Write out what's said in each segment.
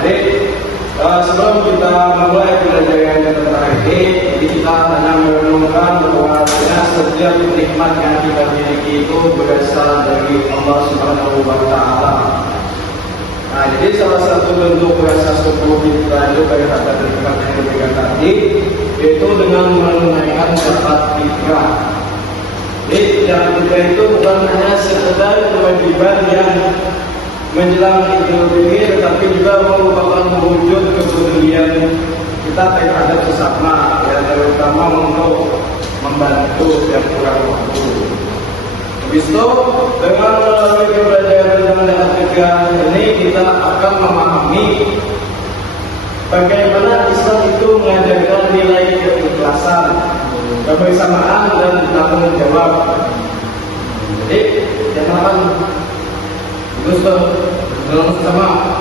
jadi sebelum kita memulai pelajaran tentang ini, kita hanya merenungkan bahwa setiap nikmat yang kita miliki itu berasal dari Allah Subhanahu wa Ta'ala. Nah, jadi salah satu bentuk rasa syukur kita itu daripada nikmat yang diberikan tadi, yaitu dengan menunaikan zakat fitrah. Jadi zakat fitrah itu bukan hanya sekedar kewajiban yang menjelang Idul Fitri, tetapi juga merupakan wujud kepedulian kita terhadap sesama, ya, terutama untuk membantu yang kurang mampu. Habis itu, dengan melalui pembelajaran tentang zakat fitrah ini, kita akan memahami bagaimana Islam itu mengajarkan nilai keikhlasan, kebersamaan, dan tanggung jawab. Jadi, jangan Ustaz, dalam sama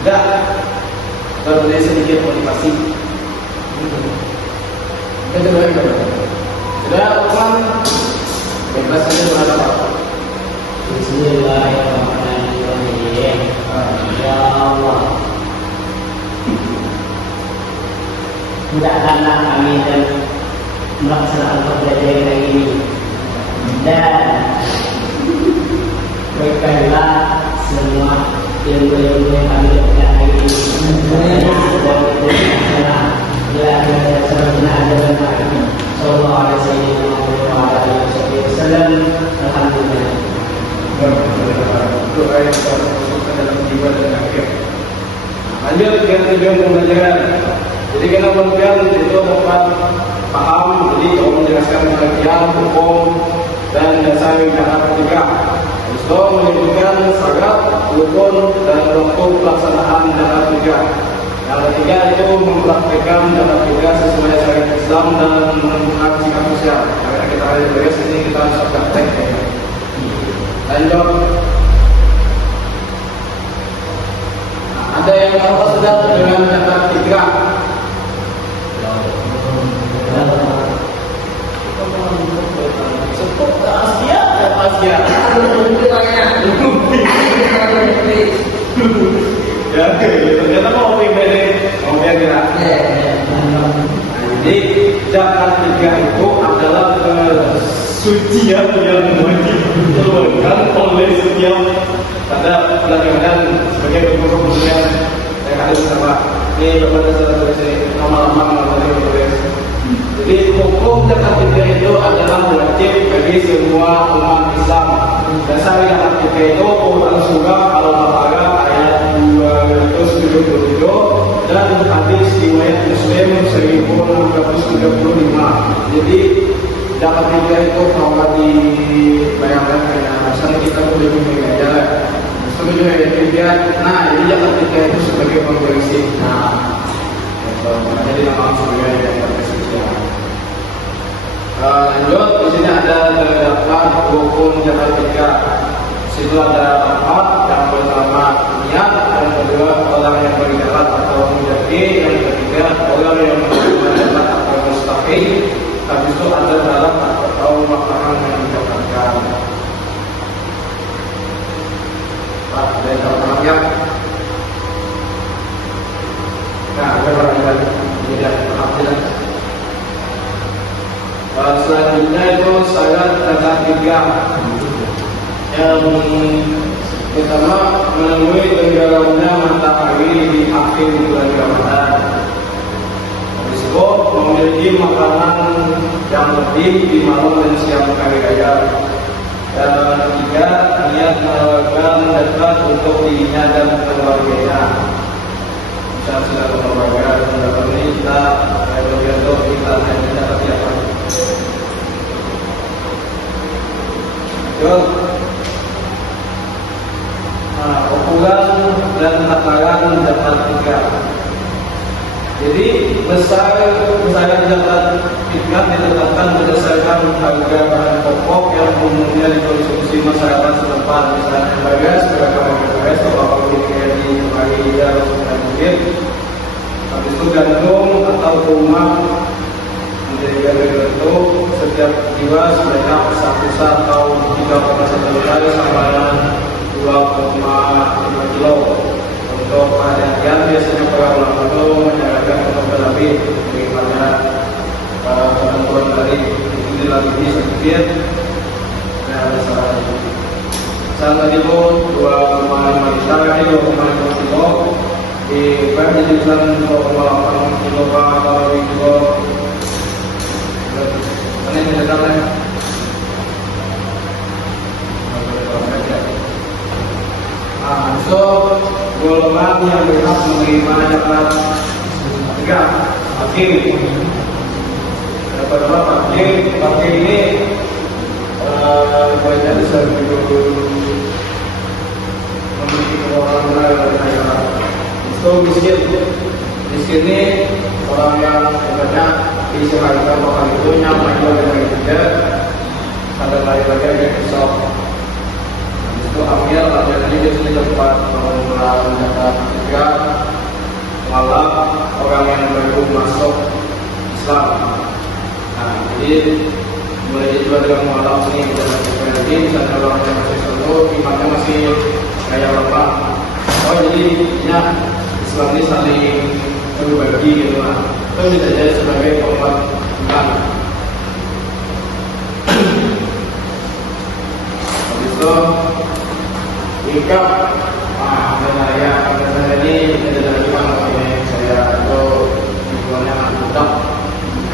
tidak berbeda sedikit motivasi. Kita coba lagi. Sudah, Osman, bebas saja berapa? Bismillahirrahmanirrahim. Ya Allah, mudahkanlah kami dan melaksanakan pembelajaran hari ini, dan berikanlah semua ilmu-ilmu yang kami dapatkan hari ini lanjut ke tujuan pembelajaran. Jadi karena pembelajaran itu dapat paham, jadi kalau menjelaskan bagian hukum dan dasar zakat fitrah, itu menunjukkan syarat, rukun, dan waktu pelaksanaan zakat fitrah. Yang ketiga itu mempraktikkan zakat fitrah sesuai syariat Islam dan menunjukkan sikap sosial. Karena kita ada beres ini kita harus praktek. Lanjut. Ada yang apa sudah dengan zakat fitrah? Sebut ke Asia dan Asia. Ya, ternyata mau pilih kira. Jadi zakat fitrah itu adalah kesucian yang wajib dikeluarkan oleh setiap pada pelajaran sebagai bentuk kemudian yang ada bersama. Ini beberapa salah nama-nama dari. Jadi hukum zakat fitrah itu adalah wajib bagi semua umat Islam. Dasar zakat fitrah itu Quran surah Al-Baqarah ayat 277 dan hadis riwayat Muslim 1635. Jadi zakat fitrah itu kalau dibayangkan kayak misalnya kita udah begini aja, setuju ya fitrah. Nah, ini zakat fitrah itu sebagai pembersih. Nah, jadi nama sebagai pembersih. Lanjut, di sini ada terdapat rukun zakat fitrah. Situ ada 4, yang pertama niat, yang kedua orang yang berzakat atau mujahid, yang ketiga orang yang berzakat atau mustaqim, habis itu ada dalam atau makanan yang didapatkan. Pak, ada yang tahu? Nah, ada orang yang tidak paham. Selanjutnya itu syarat zakat fitrah. Yang pertama, menemui tenggelamnya matahari di akhir bulan Ramadan. Habis itu memiliki makanan yang lebih di malam dan siang hari raya. Dan ketiga, niat menawarkan zakat untuk dirinya dan keluarganya. Kita sudah keluarga dan ini kita berbentuk kita hanya dapat siapa. Ukuran dan takaran zakat fitrah. Jadi besaran zakat fitrah ditetapkan berdasarkan harga bahan pokok yang umumnya dikonsumsi masyarakat setempat, misalnya beras, berapa beras, atau di Malaysia dan mungkin. Habis itu gandum atau kurma menjadi bentuk setiap jiwa sebanyak 1 atau 3,1 kali sama dengan Salatibo 2,5 juta kali 2,5 kilo di UPM di jurusan 2,8 kilo kalau kilo ini tidak tahu so golongan yang berhak menerima dapat 3 hakim dapat berapa hakim ini banyak besar memiliki keuangan dari negara. Itu miskin ini orang yang sebenarnya disebabkan makan itu nyaman juga dengan juga ada lagi yang besok. Itu ambil akhirnya dia sudah tempat mendapat juga malah orang yang baru masuk Islam. Nah, jadi mulai itu ada mualaf sini kita lakukan lagi misalnya orang yang masih solo imannya masih kayak lemah jadi ya Islam ini saling berbagi gitu lah itu bisa jadi sebagai penguat iman. Habis itu ikap saya ini tidak ada lagi ini saya itu hubungannya mantap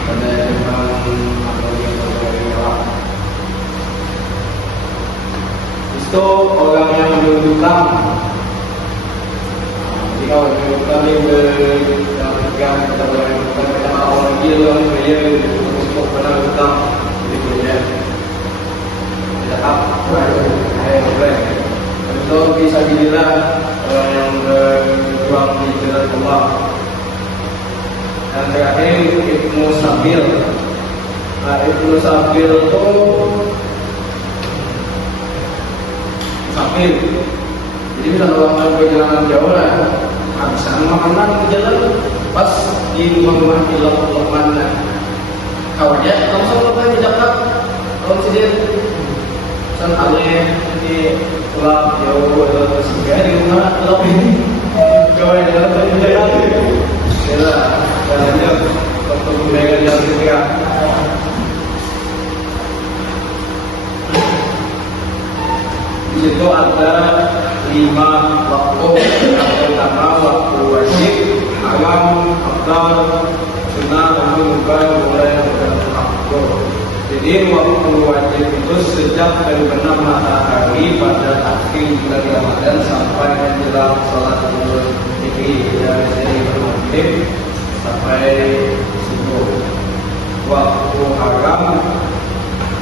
pada itu orang yang berhutang. Jadi kalau berhutang ini berpegang kepada orang gila dia untuk berhutang gitu ya. Tidak apa boleh. Itu bisa dilihat orang yang berjuang di jalan Allah. Dan terakhir Ibnu Sabil. Ibnu Sabil itu sakit. Jadi misalnya orang perjalanan jauh lah, habisan makanan di jalan, pas di rumah ilok mana, kau aja, kamu sama apa di Jakarta, kalau sih san alih di pulau jauh atau sebagai di rumah ilok ini, kau yang jalan di jalan, ya, jalannya waktu mereka jalan ketika. Di situ ada 5 waktu yang pertama waktu wajib, alam, afdal, sunnah, mubah, mulai waktu. Jadi waktu wajib itu sejak terbenam matahari pada akhir bulan Ramadan sampai menjelang sholat Idul Fitri dari maghrib sampai subuh. Waktu haram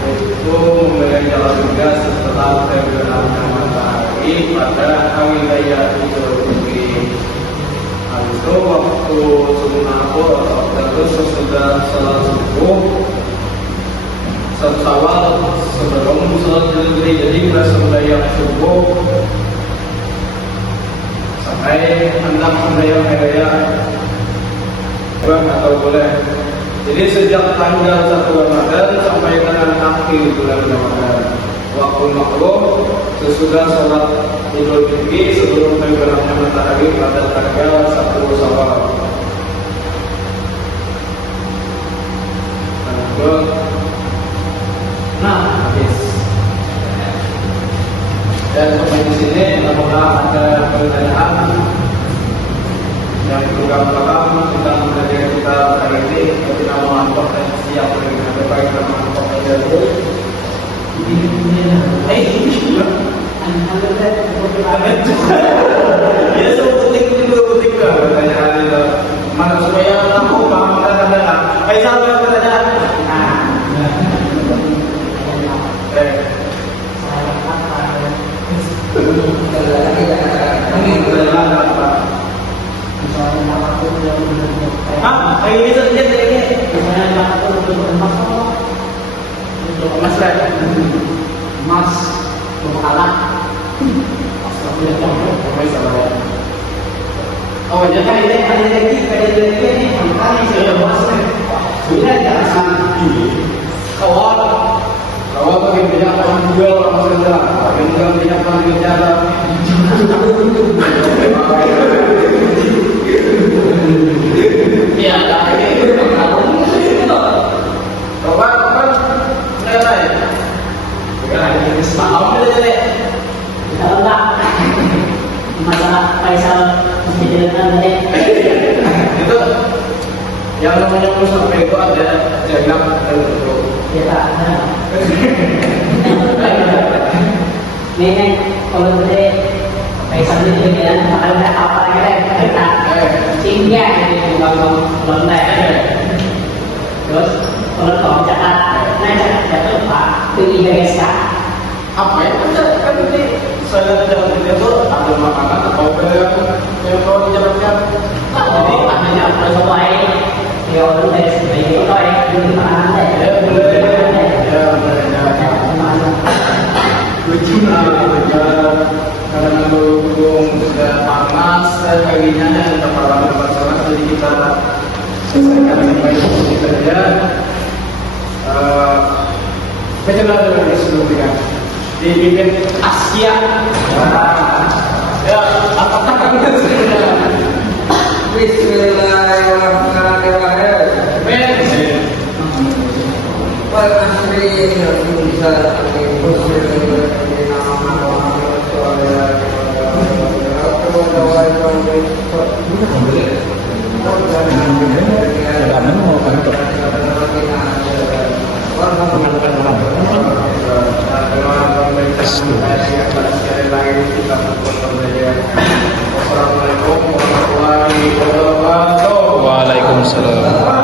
itu memiliki jalan juga setelah terbenamnya matahari pada hari raya Idul Fitri. Habis itu waktu sunnah terus sesudah sholat subuh satu awal sebelum sholat Idul Fitri, jadi mulai sembahyang subuh sampai hendak sembahyang hari raya atau boleh. Jadi sejak tanggal 1 Ramadan sampai dengan akhir bulan Ramadan. Waktu makruh sesudah sholat Idul Fitri sebelum terbenamnya matahari pada tanggal 1 Syawal. Nah, habis. Dan sampai di sini, apakah ada pertanyaan yang perlu kami paham tentang pelajaran kita hari ini? Kita mengampok dan siap dengan terbaik dalam mengampok pelajaran itu. Ya, sebutin pertanyaan itu. Mana supaya aku paham kata-kata. Salah pertanyaan. Ini saja ini. Untuk emas lah. Emas untuk anak. Oh, jadi ini ada lagi ini kami sudah emas. Sudah jangan Kawal bagi banyak orang jual orang kerja, bagi banyak orang bicara. Ya, lagi. Kawan, nilai. Bukan ini semalam nilai. Kalau enggak, masalah Faisal mesti dilakukan deh. Itu yang namanya musafir itu ada jaga dan tutup. Ya tak, Nenek, kalau gede Faisal itu dia makan nggak apa kita singgah jadi bang terus kalau kau cakap, cakap pak, pergi guys kak. Apa ya? Kan ini saya jalan itu ada makanan atau yang kalau jalan-jalan. Jadi maknanya apa sesuai ya orang dari sebagai itu ya di mana Ya boleh, ya boleh. Lucu karena berhubung sudah panas paginya ada para pasangan jadi kita selesaikan dengan baik kita ya. Bagaimana dengan sebelumnya dipimpin Asia? Ya, apakah kita Bismillahirrahmanirrahim. Wal asri bisa Assalamualaikum warahmatullahi wabarakatuh. Waalaikumsalam.